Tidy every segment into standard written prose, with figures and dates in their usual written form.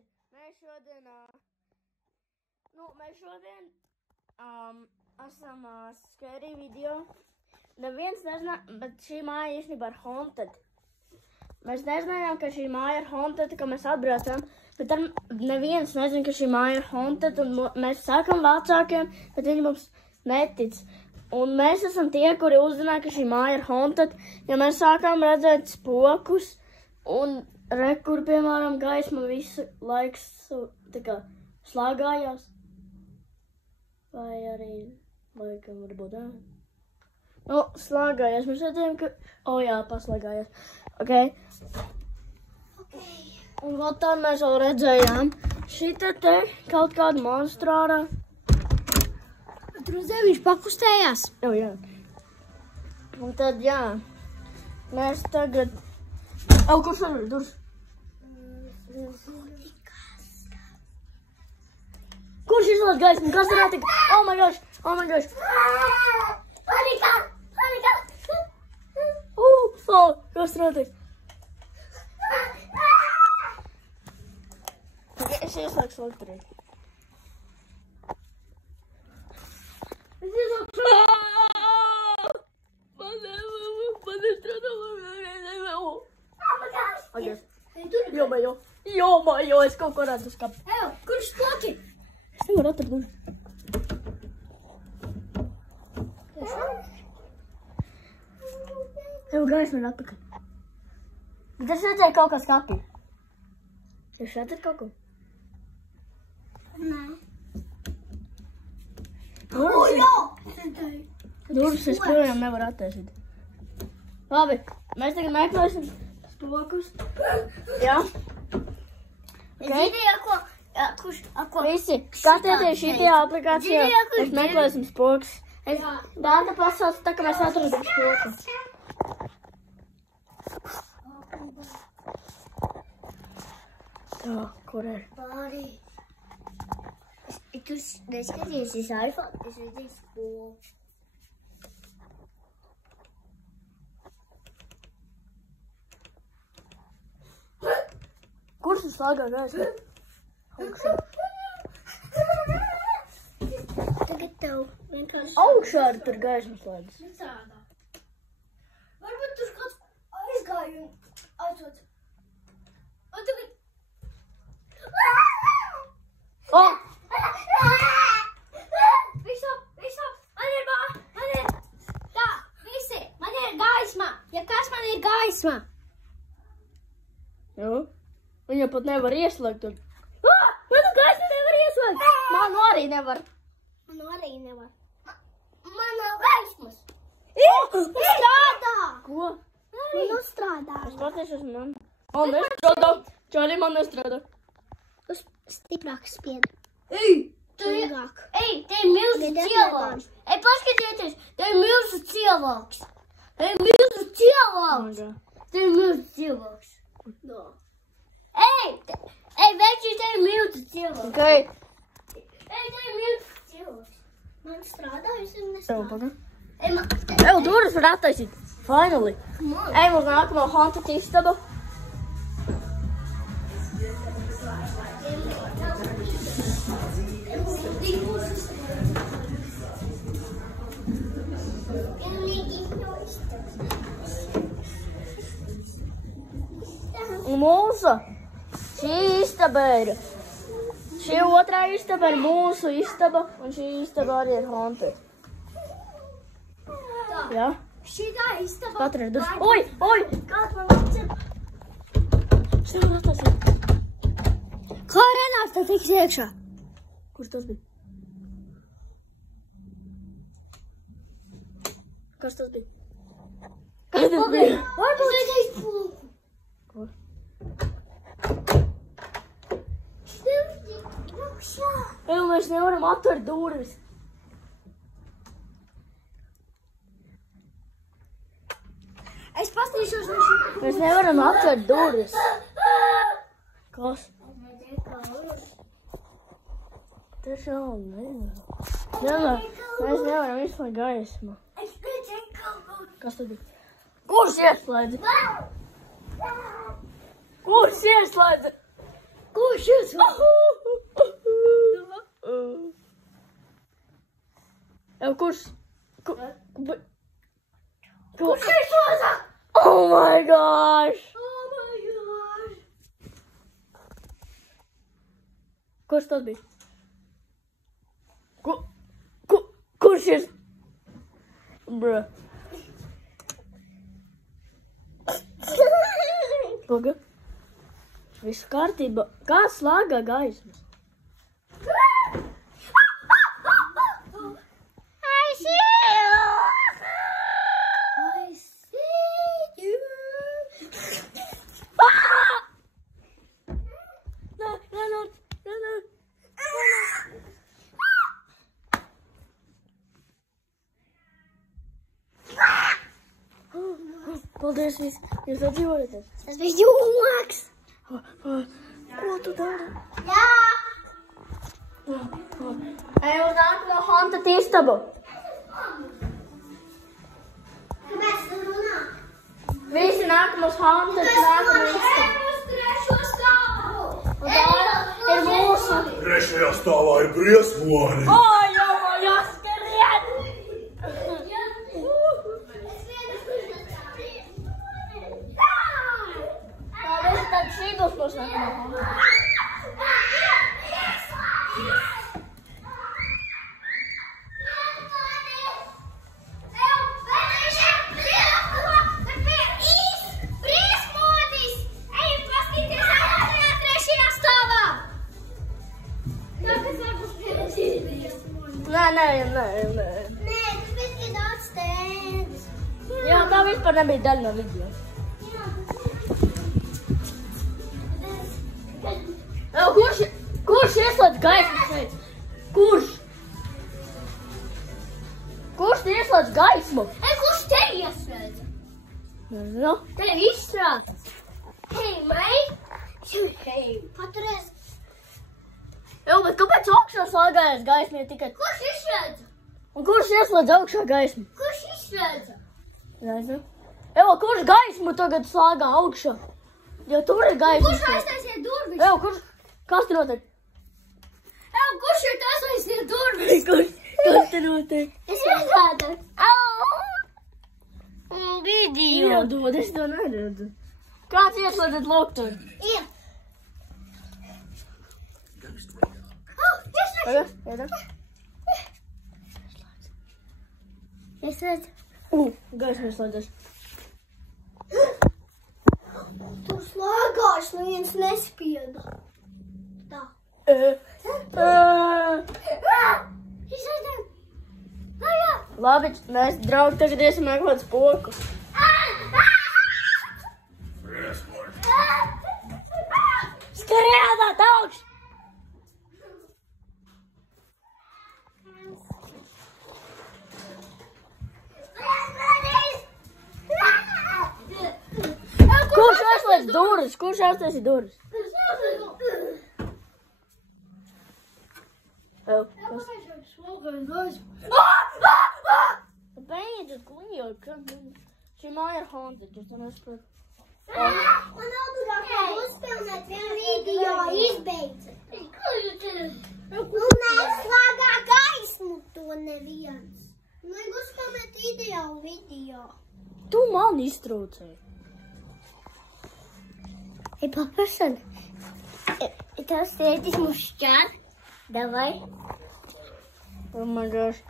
Mēs šodien esam scary video. Neviens nezina, bet šī māja īstenībā ir haunted. Mēs nezinājām, ka šī māja ir haunted, ka mēs atbraucam, bet neviens nezina, ka šī māja ir haunted, un mēs sākam vecākiem, bet viņi mums netic. Un mēs esam tie, kuri uzzināja, ka šī māja ir haunted, ja mēs sākām redzēt spokus, un kur, piemēram, gaisma visu laiks tā kā slāgājās. Vai arī, laikam, varbūt, Nu, slāgājās. Mēs redzējām, ka... jā, paslāgājās. Ok. Un vēl tā mēs vēl redzējām. Šita te kaut kāda monstru ārā. Tur redzēju, viņš pakustējās. Jā. Un tad, jā. Mēs tagad... kurš var durs? Kurš izlaiž gaismu? Kas tur notika? Oh my gosh! Panika! Kas tur notika? Es ieslēgšu elektrību. Jo, es kaut ko redzu skap. Kurš spoki? Es nevaru atrast dušu. Gaisma ir atpakaļ. Bet es redzēju kaut kā skapī. Jūs redzat kaut ko? Nē. Jā! Durvis es projām nevaru attaisīt. Labi, mēs tagad meklēsim spokus. Jā. Visi, skatieties šitajā aplikācijā, mēs meklēsim spokus. Dāta pasauc tā, ka mēs atradam spoku. Jā, kur ir? Pārī. Tu neskaties, es iPhone, es redzēju spoku. Kurš tu slāgā gaismu? Augšā. Tagad tev vienkārši... Augšā ir tur gaismu slēgas. Nestrādā. Varbūt tur kāds aizgāja un aizvāc. Un tagad... Man ir gaisma. Ja kas man ir gaisma? Jā. Viņa pat nevar ieslēgt. Manu gaismu nevar ieslēgt. Manu arī nevar. Man nav gaismas. Strādā! Ko? Man strādā. Es patiesi esmu man. Nestrādā. Čāli man nestrādā. Stiprāk spied. Ej, te ir milzu cilvēks. Paskatieties, te ir milzu cilvēks. Te ir milzu cilvēks. Večī, te ir milzu cilvēks. Ok. Te ir milzu cilvēks. Man strādā, es nestrādā. Durvis var attaisīt. Finally. Ejam uz nākamo haunted istabu. Un mūsu, šī istaba ir, šī otrā istaba ir mūsu istaba, un šī istaba arī ir haunted. Jā? Šitā istaba... Patra ir durvis. Oi! Kāds man atcer? Es nevaru attaisīt. Kā Renārs te tiks iekšā? Kurš tas bija? Kas tas bija? Kas tas bija? Varbūt redzēju spoku. Ko? Mēs nevaram atvērt durvis. Es pastīšos no šī. Mēs nevaram atvērt durvis. Kas? Tiešām nevaram. Mēs nevaram izslēgt gaismu. Kas tad bija? Kurš ieslēdza? Kurš ieslēdza? Kurš? Kurš jūs? Kurš? Kurš izloza? Oh my gosh! Kurš tas bija? Kurš ir? Bruh. Paga. Viss kārtībā. Kā slāgā gaismas? Paldies, jūs atdzīvojaties. Tas bija joks. Ko tu dari? Jā. Ej uz nākamo haunted istabu. Kāpēc tu runā? Visi nākamos haunted nākamo istabu. Uz trešo stāvu. Un tā ir mūsu. Trešajā stāvā ir briesmoni. Oi, jāskarien! Tad šī būs mūsu nākamā. Nē. Nē, tas bija daudz stēns. Jā, tā vispār nebija daļa no video. Kurš ieslēdz gaismu šeit? Kurš ieslēdz gaismu? Kurš te ieslēdza? Nezinu. Te ir izstrādāts. Hei, mate. Hei. Paturēs. Jā, bet kāpēc augšā slēgājas gaismu, ja tikai... Kurš izslēdza? Un kurš ieslēdz augšā gaismu? Kurš izslēdza? Nezinu. Jā, kurš gaismu tagad slēgā augšā? Jo tur ir gaismu. Kurš aiztaisīja durvis? Jā, kas te notiek? Kurš ir aiztaisīja durvis? Kas te notiek? Es redzētu. Video. Iedod, es to neredzu. Kāds ieslēdzat loktur? Ir. Iedod. Es redzu. Gaismu ieslēdzas. Tur slēgājas, neviens nespieda. Tā. Es redzu. Jā. Labi, mēs, draugi, tagad iesim meklēt spoku. Skrienāt augš! Kurš aizslēdz durvis? Kurš aiztaisīja durvis? Beidzot, kuņot, šī māja ir haunted, jūs to nesaprotat. Man obligāti uzspēlēt vienu video izbeidzot. Un neslēgā gaismu to neviens. Vajag uzspēlēt ideālu video. Tu man iztrūcēji. Papašana. Tas sēdis mums šķēr. Davai. Oh my gosh.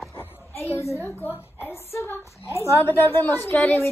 Ej, uz ko? Es savā... Labi, tad ir mums scary video.